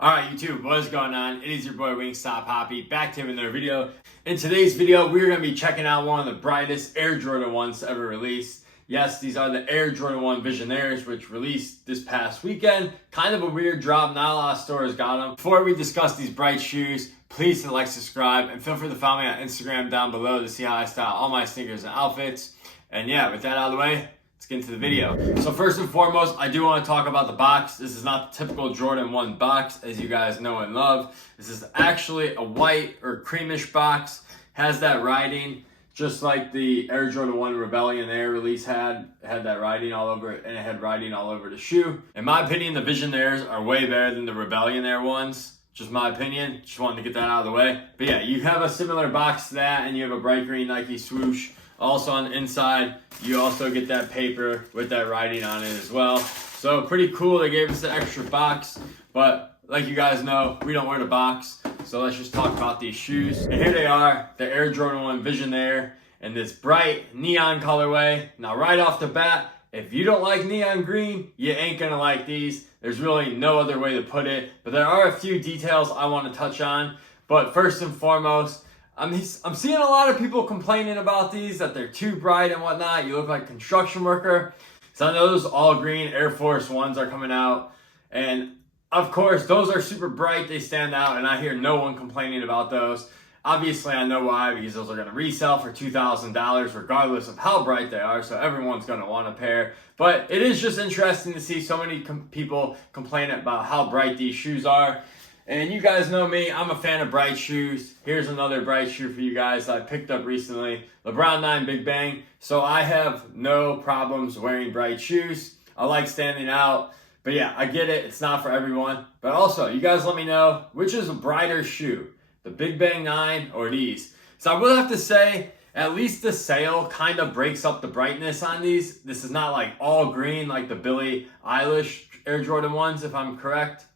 Alright YouTube, what is going on? It is your boy Wingstop Hoppy, back to another video. In today's video, we're going to be checking out one of the brightest Air Jordan 1s ever released. Yes, these are the Air Jordan 1 Visionaires, which released this past weekend. Kind of a weird drop, not a lot of stores got them. Before we discuss these bright shoes, please hit like, subscribe, and feel free to follow me on Instagram down below to see how I style all my sneakers and outfits. And yeah, with that out of the way, let's get into the video. So first and foremost, I do want to talk about the box. This is not the typical Jordan 1 box, as you guys know and love. This is actually a white or creamish box. Has that writing, just like the Air Jordan 1 Rebellion Air release had that writing all over it, and it had writing all over the shoe. In my opinion, the Visionaires are way better than the Rebellion Air ones. Just my opinion. Just wanted to get that out of the way. But yeah, you have a similar box to that, and you have a bright green Nike swoosh. Also on the inside, you also get that paper with that writing on it as well. So pretty cool. They gave us the extra box, but like you guys know, we don't wear the box. So let's just talk about these shoes. And here they are, the Air Jordan 1 Visionaire in this bright neon colorway. Now right off the bat, if you don't like neon green, you ain't gonna like these. There's really no other way to put it, but there are a few details I want to touch on. But first and foremost, I'm seeing a lot of people complaining about these, that they're too bright and whatnot. You look like a construction worker. So I know those all green Air Force Ones are coming out. And of course, those are super bright. They stand out, and I hear no one complaining about those. Obviously, I know why, because those are going to resell for $2,000 regardless of how bright they are. So everyone's going to want a pair. But it is just interesting to see so many people complain about how bright these shoes are. And you guys know me, I'm a fan of bright shoes. Here's another bright shoe for you guys I picked up recently. LeBron 9 Big Bang. So I have no problems wearing bright shoes. I like standing out. But yeah, I get it. It's not for everyone. But also, you guys let me know, which is a brighter shoe? The Big Bang 9 or these? So I will have to say, at least the sale kind of breaks up the brightness on these. This is not like all green like the Billie Eilish Air Jordan 1s, if I'm correct.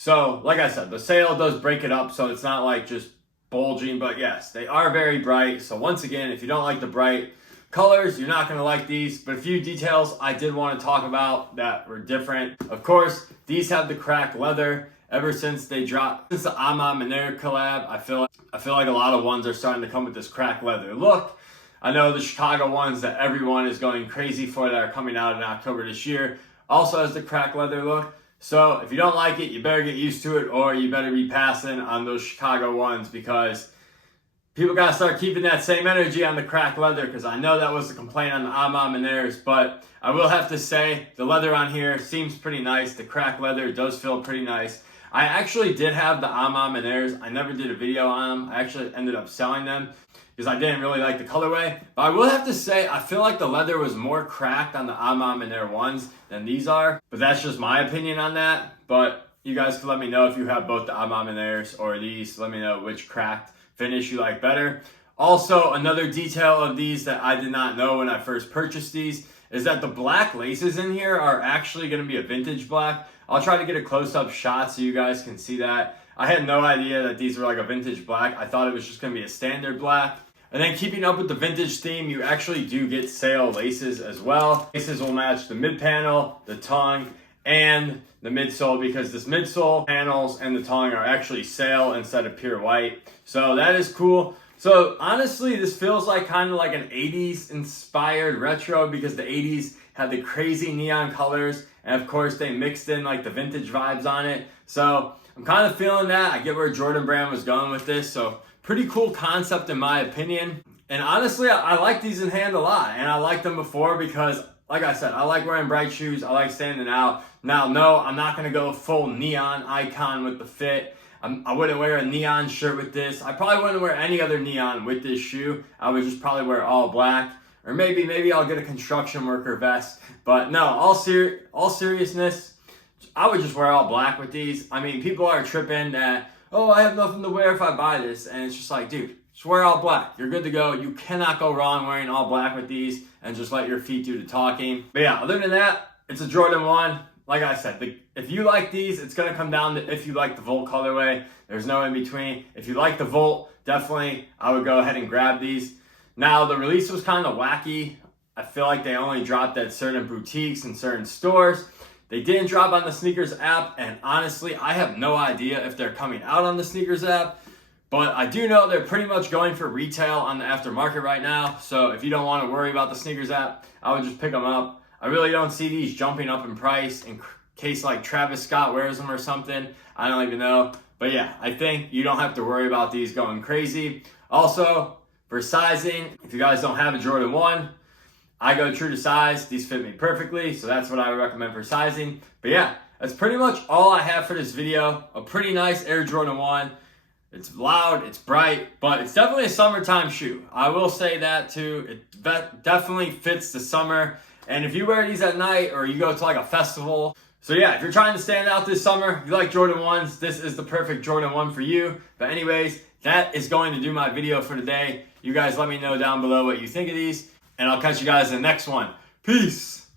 So, like I said, the sale does break it up, so it's not like just bulging, but yes, they are very bright. So once again, if you don't like the bright colors, you're not going to like these. But a few details I did want to talk about that were different. Of course, these have the cracked leather. Ever since they dropped, since the Visionaire collab, I feel like a lot of ones are starting to come with this cracked leather look. I know the Chicago ones that everyone is going crazy for that are coming out in October this year also has the cracked leather look. So if you don't like it, you better get used to it, or you better be passing on those Chicago ones, because people got to start keeping that same energy on the cracked leather, because I know that was the complaint on the Visionaires. But I will have to say, the leather on here seems pretty nice. The cracked leather does feel pretty nice. I actually did have the Visionaires. I never did a video on them. I actually ended up selling them because I didn't really like the colorway. But I will have to say, I feel like the leather was more cracked on the Visionaire ones than these are. But that's just my opinion on that. But you guys can let me know if you have both the Visionaires or these. Let me know which cracked finish you like better. Also, another detail of these that I did not know when I first purchased these is that the black laces in here are actually going to be a vintage black. I'll try to get a close-up shot so you guys can see that. I had no idea that these were like a vintage black. I thought it was just going to be a standard black. And then keeping up with the vintage theme, you actually do get sail laces as well. Laces will match the mid panel, the tongue, and the midsole, because this midsole panels and the tongue are actually sail instead of pure white. So that is cool. So honestly, this feels like kind of like an 80s inspired retro, because the 80s had the crazy neon colors, and of course they mixed in like the vintage vibes on it. So I'm kind of feeling that. I get where Jordan Brand was going with this. So pretty cool concept in my opinion. And honestly, I like these in hand a lot, and I liked them before because, like I said, I like wearing bright shoes. I like standing out. Now, no, I'm not going to go full neon icon with the fit. I wouldn't wear a neon shirt with this. I probably wouldn't wear any other neon with this shoe. I would just probably wear all black. Or maybe I'll get a construction worker vest. But no, all seriousness, I would just wear all black with these. I mean, people are tripping that, oh, I have nothing to wear if I buy this. And it's just like, dude, just wear all black. You're good to go. You cannot go wrong wearing all black with these, and just let your feet do the talking. But yeah, other than that, it's a Jordan 1. Like I said, if you like these, it's going to come down to if you like the Volt colorway. There's no in between. If you like the Volt, definitely, I would go ahead and grab these. Now, the release was kind of wacky. I feel like they only dropped at certain boutiques and certain stores. They didn't drop on the Sneakers app, and honestly, I have no idea if they're coming out on the Sneakers app, but I do know they're pretty much going for retail on the aftermarket right now. So if you don't want to worry about the Sneakers app, I would just pick them up. I really don't see these jumping up in price in case like Travis Scott wears them or something. I don't even know. But yeah, I think you don't have to worry about these going crazy. Also, for sizing, if you guys don't have a Jordan 1, I go true to size. These fit me perfectly, so that's what I would recommend for sizing. But yeah, that's pretty much all I have for this video. A pretty nice Air Jordan 1. It's loud, it's bright, but it's definitely a summertime shoe. I will say that too. It definitely fits the summer. And if you wear these at night or you go to like a festival. So yeah, if you're trying to stand out this summer, you like Jordan 1s, this is the perfect Jordan 1 for you. But anyways, that is going to do my video for today. You guys let me know down below what you think of these. And I'll catch you guys in the next one. Peace.